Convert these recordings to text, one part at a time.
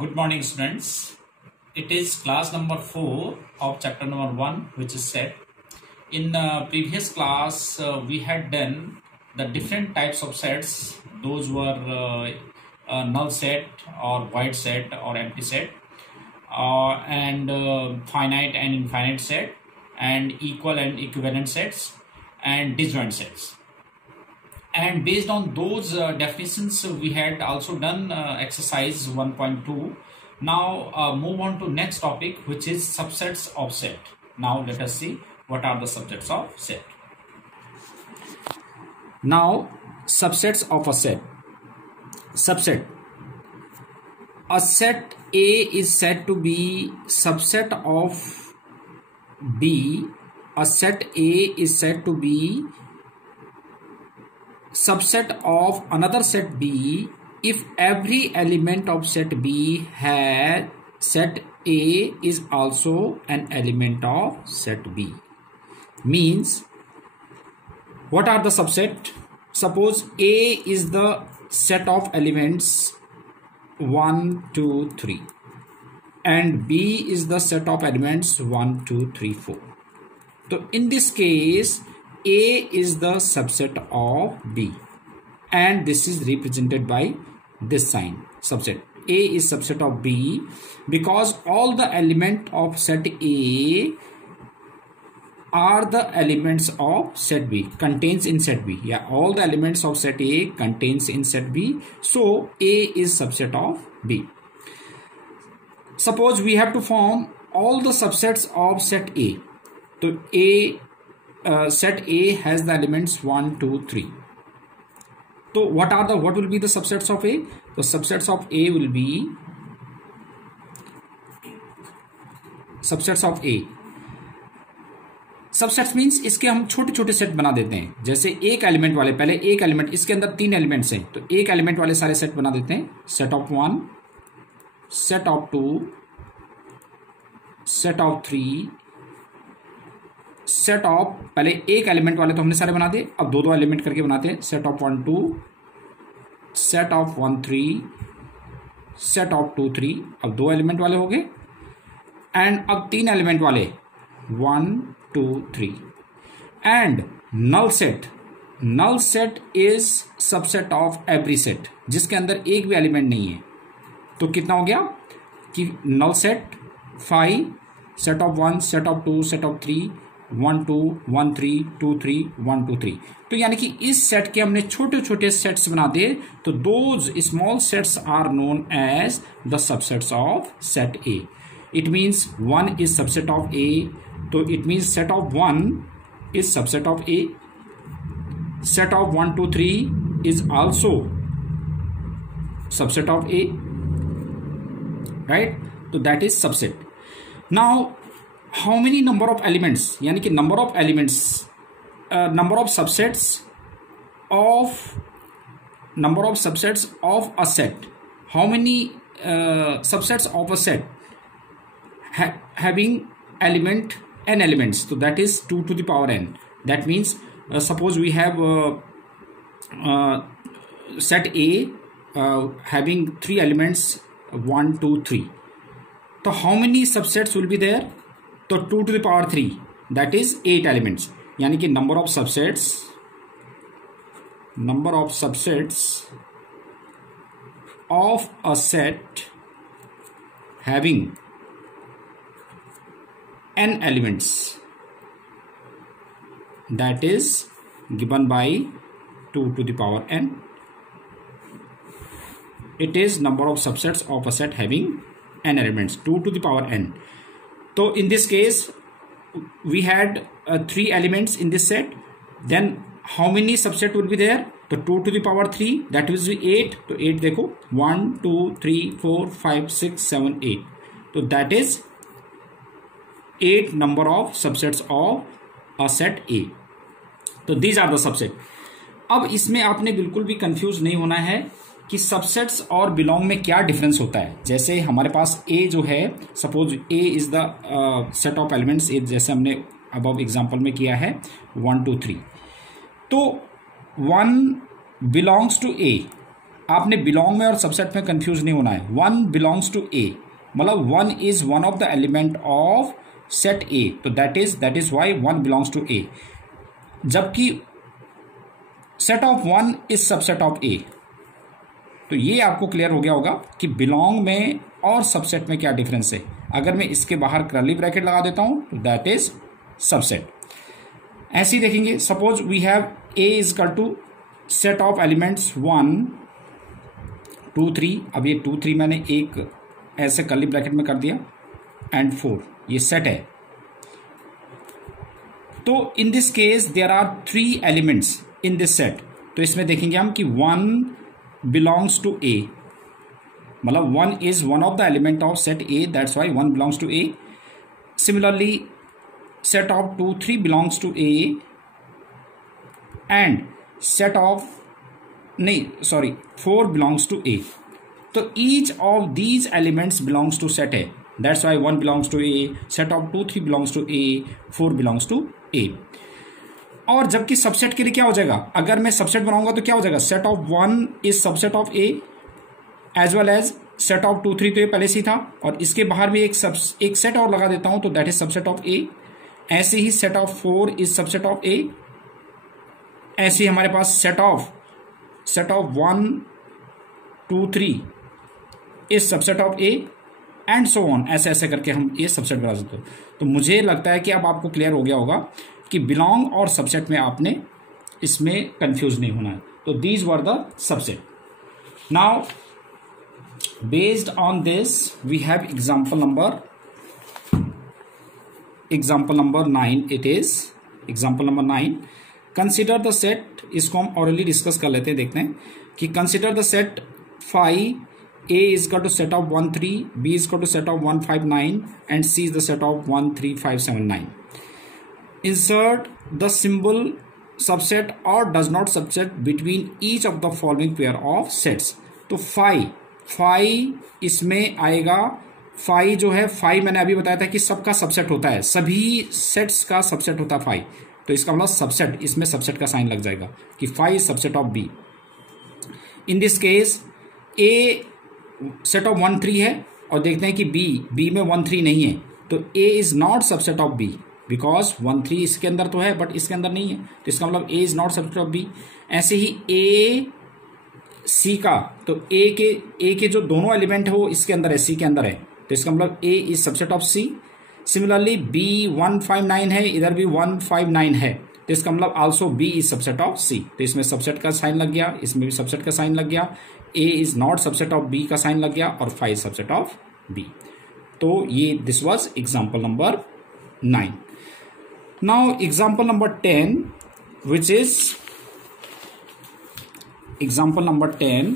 Good morning, students. It is class number 4 of chapter number 1, which is set. In previous class, we had done the different types of sets. Those were null set or void set or empty set, and finite and infinite set, and equal and equivalent sets, and disjoint sets. And based on those definitions, we had also done exercise 1.2. Now move on to next topic, which is subsets of set. Now let us see what are the subsets of set. Now subsets of a set. Subset. A set A is said to be subset of B. A set A is said to be subset of another set B if every element of set B has set A is also an element of set B. Means, what are the subset? Suppose A is the set of elements 1, 2, 3 and B is the set of elements 1, 2, 3, 4. So in this case, A is the subset of B and this is represented by this sign, subset. A is subset of B because all the elements of set A are the elements of set B, contains in set B. Yeah, all the elements of set A contains in set B. So A is subset of B. Suppose we have to form all the subsets of set A. So set A has the elements 1, 2, 3. So what will be the subsets of A? The subsets of A will be subsets of A. Subsets means इसके हम छोटे छोटे set बना देते हैं. जैसे एक element वाले, पहले एक एलिमेंट, इसके अंदर 3 एलिमेंट्स हैं तो एक एलिमेंट वाले सारे सेट बना देते हैं. Set of 1, set of 2, set of 3, set of, पहले एक एलिमेंट वाले तो हमने सारे बना दिए, अब दो एलिमेंट करके बनाते हैं. Set of 1, 2, set of 1, 3, set of 2, 3. अब 2 एलिमेंट वाले हो गए. एंड अब 3 एलिमेंट वाले 1, 2, 3. And null set. Null set is subset of every set जिसके अंदर एक भी एलिमेंट नहीं है. तो कितना हो गया कि null set 5, set of 1, set of 2, set of 3, 1, 2, 1, 3, 2, 3, 1, 2, 3. तो यानी कि इस सेट के हमने छोटे छोटे सेट्स बना दिए. तो those small sets are known as the subsets of set A. It means 1 is subset of A. तो it means set of 1 is subset of A. Set of 1, 2, 3 is also subset of A. Right. तो that is subset. Now how many number of elements, यानी कि number of elements, number of subsets of a set. How many subsets of a set having element n elements? So that is 2 to the power n. That means suppose we have set A having 3 elements 1, 2, 3. So how many subsets will be there? तो 2 to the power 3, that is 8 elements. यानी कि number of subsets of a set having n elements, that is given by 2 to the power n. It is number of subsets of a set having n elements, 2 to the power n. So in this case we had 3 elements in this set. Then how many subset will be there? So 2 to the power 3, that will be 8. तो 8 देखो, 1, 2, 3, 4, 5, 6, 7, 8. तो that is 8 number of subsets of a set A. तो these are the subset. अब इसमें आपने बिल्कुल भी confuse नहीं होना है कि सबसेट्स और बिलोंग में क्या डिफरेंस होता है. जैसे हमारे पास A जो है, suppose A is the set of elements, जैसे हमने अबव एग्जांपल में किया है 1, 2, 3. तो 1 belongs to A आपने बिलोंग में और सबसेट में कंफ्यूज नहीं होना है। 1 बिलोंग्स टू ए, मतलब 1 is one of the element of set A, तो that is why 1 belongs to A, जबकि set of 1 is subset of A. तो ये आपको क्लियर हो गया होगा कि बिलोंग में और सबसेट में क्या डिफरेंस है। अगर मैं इसके बाहर कर्ली ब्रैकेट लगा देता हूं तो दैट इज सबसेट। ऐसे ही देखेंगे, suppose we have A is equal to set of elements 1 2 3, अब ये 2 3 मैंने एक ऐसे कर्ली ब्रैकेट में कर दिया, एंड 4, ये सेट है। तो in this case there are 3 elements in this set. तो इसमें देखेंगे हम कि 1 बिलोंग्स टू ए, मतलब 1 is one of the element of set A, that's why 1 belongs to A. Similarly set of 2 3 belongs to A, and set of 4 belongs to A. तो each of these elements belongs to set A, that's why 1 belongs to A, set of 2 3 belongs to A, 4 belongs to A. और जबकि subset के लिए क्या हो जाएगा, अगर मैं सबसेट बनाऊंगा तो क्या हो जाएगा, set of 1 is subset of A as well as set of 2 3, तो ये पहले से ही था, और इसके बाहर भी एक सेट और लगा देता हूं तो that is subset of A। ऐसे ही set of 4 is subset of A, ऐसे ही हमारे पास set of 1 2 3 is subset of A, and so on, ऐसे ऐसे करके हम ये सबसेट बना सकते हो। तो मुझे लगता है कि अब आपको क्लियर हो गया होगा कि बिलोंग और सबसेट में आपने इसमें कंफ्यूज नहीं होना है। तो these were the subset. Now based on this we have example number 9, it is example number 9. Consider the set, इसको हम ऑरली डिस्कस कर लेते हैं, देखते हैं कि consider the set phi A is equal to set of 1 3, B is equal to set of 1 5 9, and C is the set of 1 3 5 7 9. Insert the symbol subset or does not subset between each of the following pair of sets. तो phi इसमें आएगा, phi जो है, phi मैंने अभी बताया था कि सबका सबसेट होता है, सभी सेट्स का सबसेट होता है फाई, तो इसका मतलब सबसेट, इसमें सबसेट का साइन लग जाएगा कि phi is subset of B. In this case A set of 1 3 है, और देखते हैं कि बी में 1 3 नहीं है, तो A is not subset of B, because 1 3 इसके अंदर तो है बट इसके अंदर नहीं है, तो इसका मतलब A is not subset of B. ऐसे ही ए सी का, तो ए के जो दोनों एलिमेंट है वो इसके अंदर है, सी के अंदर है, तो इसका मतलब A is subset of C. Similarly B 1 5 9 है, इधर भी 1 5 9 है, तो इसका मतलब also B is subset of C, तो इसमें सबसेट का साइन लग गया, इसमें भी सबसेट का साइन लग गया, A is not subset of B का साइन लग गया, और 5 सबसेट ऑफ बी। तो ये this was example number 9। Now example number 10, which is example number 10,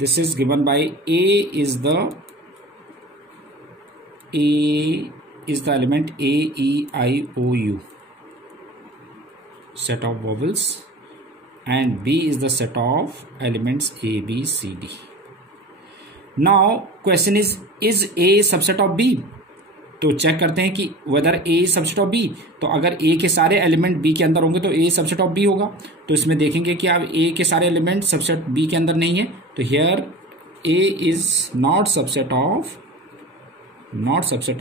this is given by A is the element A E I O U, set of vowels, and B is the set of elements A B C D. Now question is A subset of B? तो check करते हैं कि whether A subset of B, तो अगर ए के सारे element B के अंदर होंगे तो ए सबसेट ऑफ बी होगा। तो इसमें देखेंगे कि अब ए के सारे एलिमेंट सबसेट बी के अंदर नहीं है, तो here A is not subset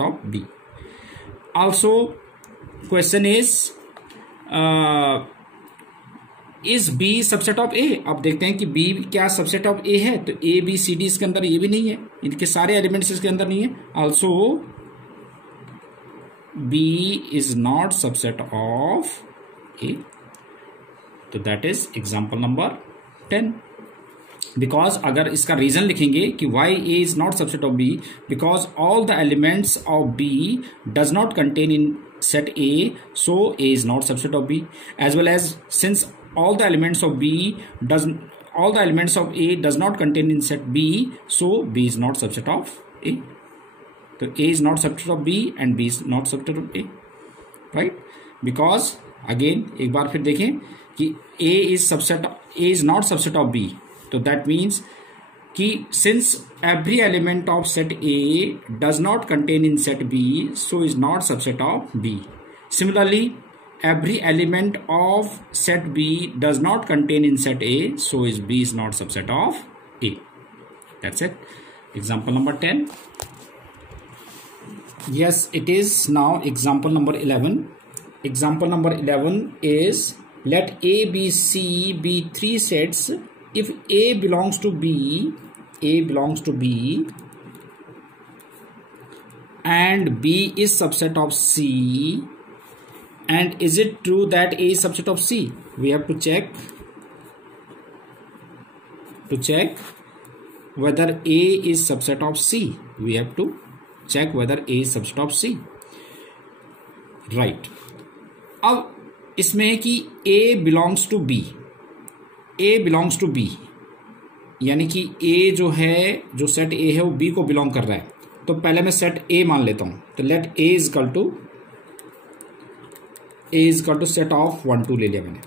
of B. Also question is B subset of A? अब देखते हैं कि बी क्या सबसेट ऑफ ए है, तो ए बी सी डी इसके अंदर ये भी नहीं है, इनके सारे एलिमेंट्स इसके अंदर नहीं है। Also B is not subset of A, तो that is example number 10. Because अगर इसका रीजन लिखेंगे कि why A is not subset of B, because all the elements of B does not contain in set A, so A is not subset of B, as well as since all the elements of A does not contain in set B, so B is not subset of A. तो A is not subset of B and B is not subset of A, right? Because again एक बार फिर देखें कि A is not subset of B, तो that means कि since every element of set A does not contain in set B, so is not subset of B. Similarly every element of set B does not contain in set A, so is B is not subset of A. That's it. Example number 10. Yes, it is. Now example number 11. Example number 11 is, let A, B, C be three sets. If A belongs to B, and B is subset of C, and is it true that A is subset of C? We have to check whether A is subset of C. We have to check whether A is subset of C. Right. अब इसमें है कि A belongs to B. A belongs to B, यानी कि A जो है, जो set A है वो B को बिलोंग कर रहा है. तो पहले मैं सेट A मान लेता हूं. तो let A is equal to set of 1 2 ले लिया मैंने.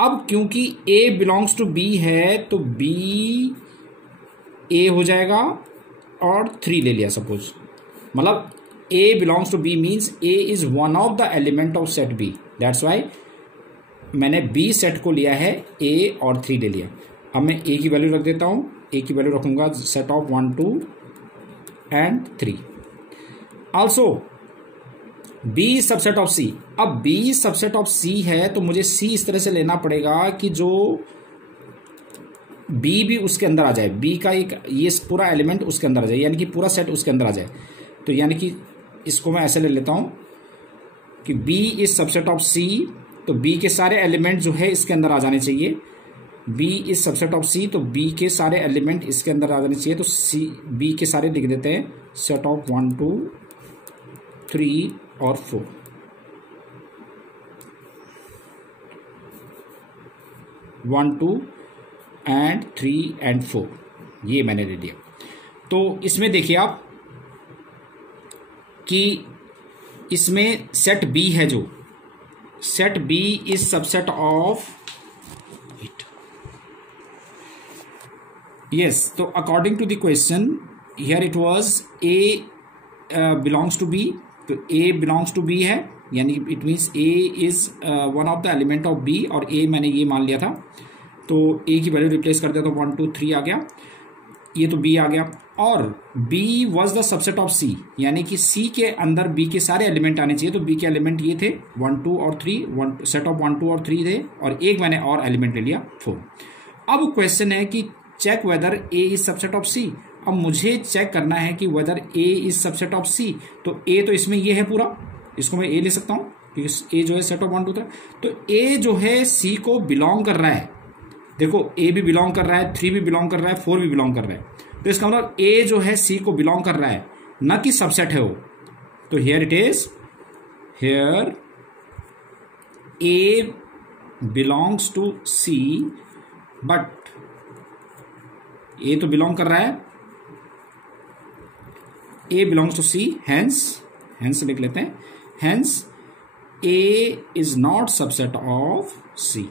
अब क्योंकि A बिलोंग्स टू B है तो B A हो जाएगा और 3 ले लिया सपोज. मतलब A belongs to B means A is one of the element of set B. That's why मैंने B सेट को लिया है, A और 3 ले लिया. अब मैं A की वैल्यू रख देता हूं. A की वैल्यू रखूंगा set of 1 2 and 3. Also B subset of C. अब B सबसेट ऑफ C है तो मुझे C इस तरह से लेना पड़ेगा कि जो B भी उसके अंदर आ जाए. B का एक ये पूरा एलिमेंट उसके अंदर आ जाए, यानी कि पूरा सेट उसके अंदर आ जाए. तो यानी कि इसको मैं ऐसे ले लेता हूं कि B is subset of C. तो B के सारे एलिमेंट जो है इसके अंदर आ जाने चाहिए. B is subset of C, तो B के सारे एलिमेंट इसके अंदर आ जाने चाहिए. तो C B के सारे लिख देते हैं सेट ऑफ 1 2 3 और 4. वन 2 and 3 and 4 ये मैंने ले लिया. तो इसमें देखिए आप कि इसमें सेट B है, जो set B is subset of yes. तो according to the question here it was A belongs to B. तो A बिलोंग्स टू B है, यानी it means A is one of the element of B, और A मैंने ये मान लिया था. तो A की वैल्यू रिप्लेस कर दिया तो 1 2 3 आ गया. ये तो B आ गया. और B was the subset of C, यानी कि C के अंदर B के सारे एलिमेंट आने चाहिए. तो B के एलिमेंट ये थे 1 2 और 3, सेट ऑफ 1 2 और 3 थे, और एक मैंने और एलिमेंट ले लिया 4. अब क्वेश्चन है कि check whether A is subset of C. अब मुझे चेक करना है कि whether A is subset of C. तो A तो इसमें ये है पूरा, इसको मैं A ले सकता हूं क्योंकि A जो है सेट ऑफ 1 2 3. तो A जो है C को बिलोंग कर रहा है. देखो A भी बिलोंग कर रहा है, 3 भी बिलोंग कर रहा है, 4 भी बिलोंग कर रहा है. तो इसका मतलब A जो है C को बिलोंग कर रहा है, न कि सबसेट है वो. तो here it is, here A belongs to C, but A तो बिलोंग कर रहा है, A belongs to C, hence लिख लेते हैं, hence A is not subset of C.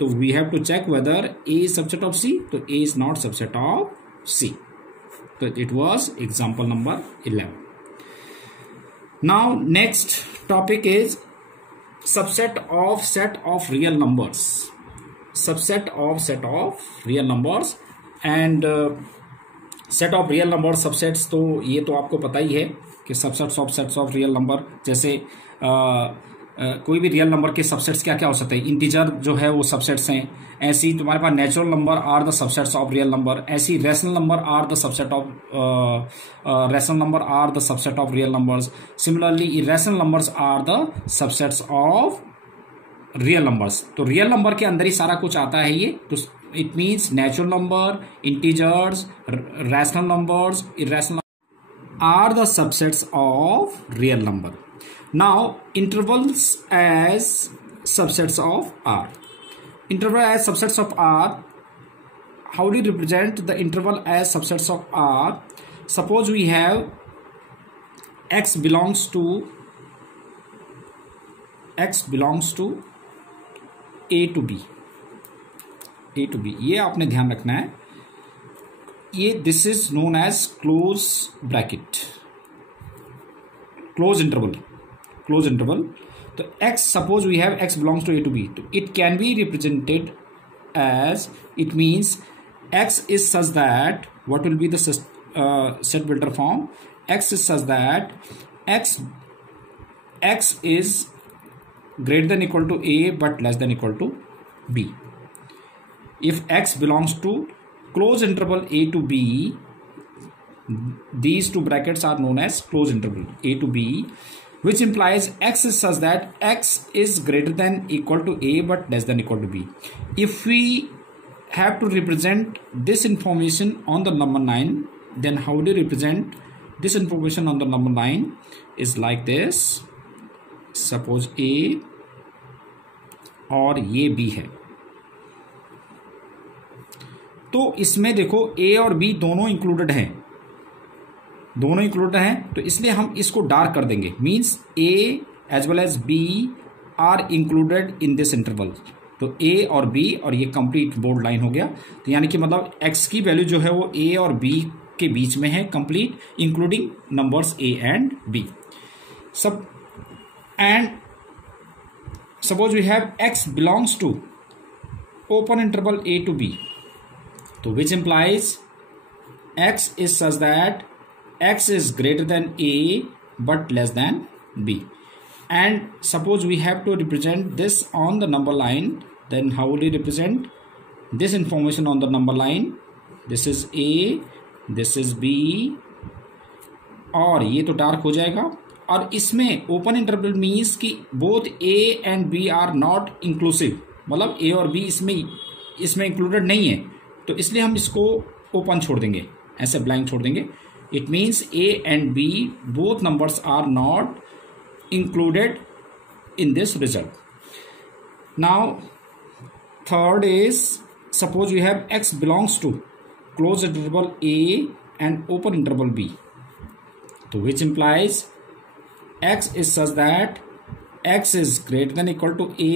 तो we have to check whether A is subset of C. तो A is not subset of C. तो it was example number 11. Now next topic is subset of set of real numbers. Subset of set of real numbers and set of real number subsets. तो ये तो आपको पता ही है कि subsets of sets of real number, जैसे कोई भी रियल नंबर के सबसेट्स क्या क्या हो सकते हैं. इंटीजर जो है वो सबसेट्स हैं. ऐसी तुम्हारे पास natural number are the subsets of real number. ऐसी rational number are the subset of rational number are the subset of real numbers. Similarly irrational numbers are the subsets of real numbers. तो real number के अंदर ही सारा कुछ आता है ये. तो it means natural number, integers, rational numbers, irrational are the subsets of real number. Now intervals as subsets of R. Interval as subsets of R. How do you represent the interval as subsets of R? Suppose we have x belongs to A to B. A to B, ये आपने ध्यान रखना है. ये this is known as close bracket, close interval. तो x suppose we have x belongs to a to b, तो it can be represented as, it means x is such that what will be the set builder form? X is such that x is greater than equal to a but less than equal to b. If x belongs to closed interval a to b, these two brackets are known as closed interval a to b, which implies x is such that x is greater than equal to a but less than equal to b. If we have to represent this information on the number line, then how do you represent this information on the number line? Is like this. Suppose a और ये b है, तो इसमें देखो a और b दोनों included हैं, दोनों इंक्लूडेड हैं, तो इसलिए हम इसको डार्क कर देंगे. Means a as well as b are included in this interval. तो a और b और ये कंप्लीट बोल्ड लाइन हो गया. तो यानी कि मतलब x की वैल्यू जो है वो a और b के बीच में है, complete including numbers a and b. सब and suppose we have x belongs to open interval a to b, तो which implies x is such that x is greater than a but less than b. And suppose we have to represent this on the number line, then how will we represent this information on the number line? This is a, this is b, और ये तो dark हो जाएगा. और इसमें open interval means कि both a and b are not inclusive, मतलब a और b इसमें इंक्लूडेड नहीं है, तो इसलिए हम इसको ओपन छोड़ देंगे, ऐसे ब्लैंक छोड़ देंगे. It means a and b both numbers are not included in this result. Now third is, suppose we have x belongs to closed interval a and open interval b, so which implies x is such that x is greater than equal to a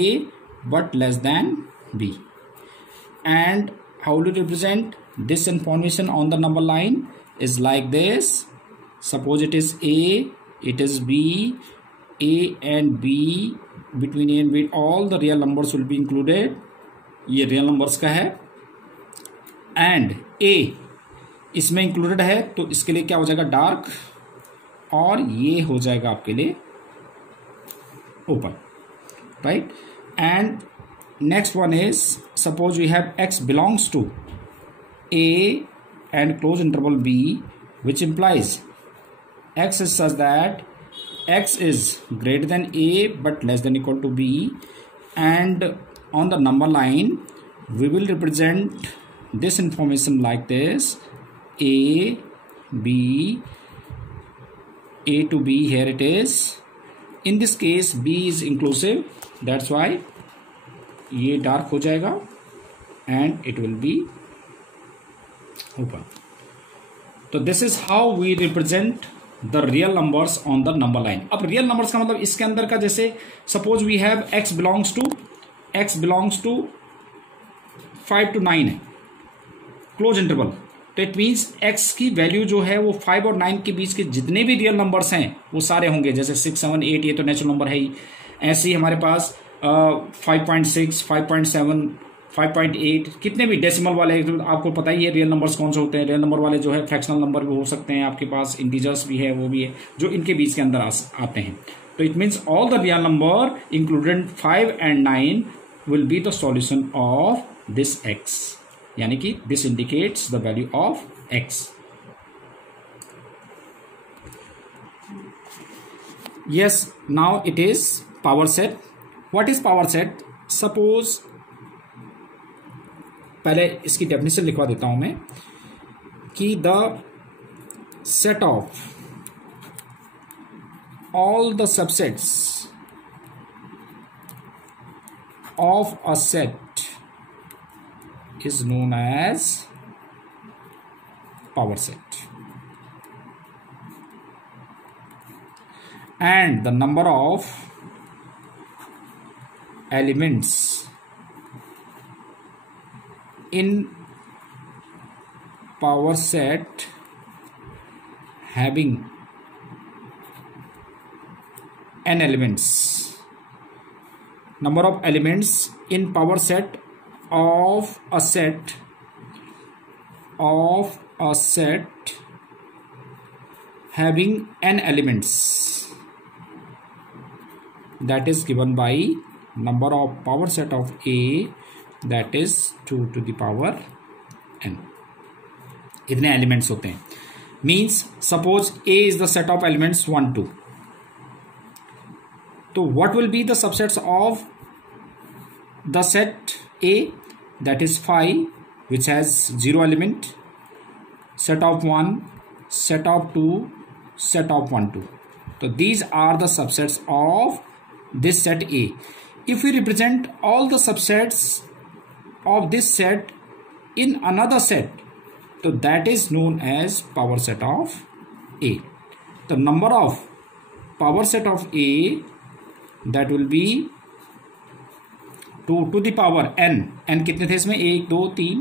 but less than b. And how will you represent this information on the number line? Is like this. Suppose it is a, it is b, a and b, between a and b all the real numbers will be included. ये real numbers का है, and a इसमें included है, तो इसके लिए क्या हो जाएगा डार्क, और ये हो जाएगा आपके लिए open, right. And next one is, suppose we have x belongs to a and close interval b, which implies x is such that x is greater than a but less than equal to b, and on the number line we will represent this information like this: a b, a to b, here it is. In this case b is inclusive, that's why ये dark हो जाएगा and it will be open. तो this is how we represent the real numbers on the number line. अब real numbers का मतलब इसके अंदर का, जैसे suppose we have x belongs to 5 to 9 है, क्लोज इंटरवल, तो इट मीन्स x की वैल्यू जो है वो 5 और 9 के बीच के जितने भी रियल नंबर्स हैं वो सारे होंगे. जैसे 6, 7, 8 ये तो नेचुरल नंबर है ही. ऐसे ही हमारे पास 5.6, 5.7, 5.8 कितने भी डेसिमल वाले, तो आपको पता ही है रियल नंबर्स कौन से होते हैं. रियल नंबर वाले जो है फ्रैक्शनल नंबर भी हो सकते हैं, आपके पास इंटीजर्स भी है, वो भी है, जो इनके बीच के अंदर आते हैं. तो it means all the real number included 5 and 9 will be the solution of this x, यानी कि this indicates the value of x. Yes, now it is power set. What is power set? Suppose पहले इसकी definition लिखवा देता हूं मैं कि the set of all the subsets of a set is known as power set, and the number of elements in power set having n elements number of elements in power set of a set having n elements, that is given by number of power set of A, that is 2 to the power n. इतने elements होते हैं. Means suppose A is the set of elements 1 2. तो what will be the subsets of the set A? That is 5, which has 0 element, set of 1, set of 2, set of 1 2. So these are the subsets of this set A. If we represent all the subsets of this set in another set, so that is known as power set of A. The number of power set of A, that will be 2 to the power n. n कितने थे इसमें? 1 2 3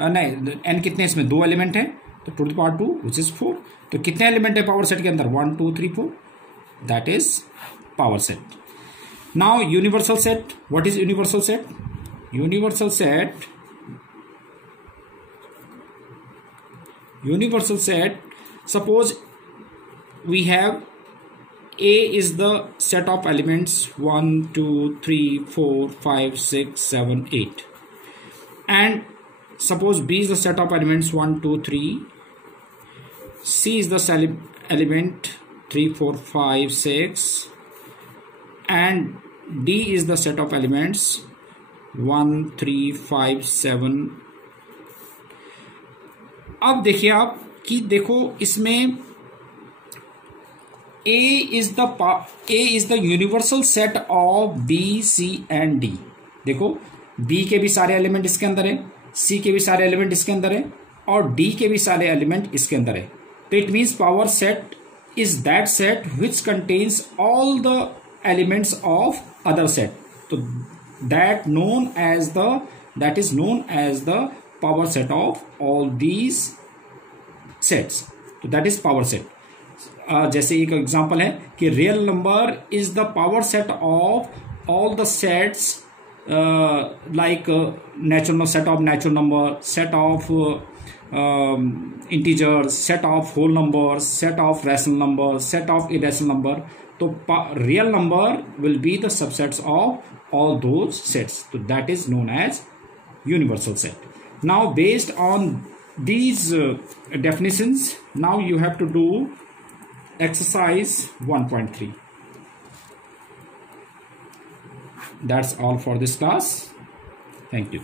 नहीं, n कितने इसमें? 2 element है, तो 2 to the power 2 which is 4. तो कितने एलिमेंट है पावर सेट के अंदर? 1 2 3 4. That is power set. Now universal set. What is universal set? Universal set, suppose we have A is the set of elements 1 2 3 4 5 6 7 8, and suppose B is the set of elements 1 2 3, C is the element 3 4 5 6, and D is the set of elements 1 3 5 7. अब देखिए आप कि देखो इसमें A is the universal set of B, C and D. देखो B के भी सारे एलिमेंट इसके अंदर है, C के भी सारे एलिमेंट इसके अंदर है, और D के भी सारे एलिमेंट इसके अंदर है. तो it means power set is that set which contains all the elements of other set. तो that is known as the power set of all these sets. तो that is power set. जैसे एक example है कि real number is the power set of all the sets, like natural set of natural number, set of integers, set of whole number, set of rational number, set of irrational number. तो real number will be the subsets of all those sets. तो that is known as universal set. Now based on these definitions, now you have to do exercise 1.3. That's all for this class. Thank you.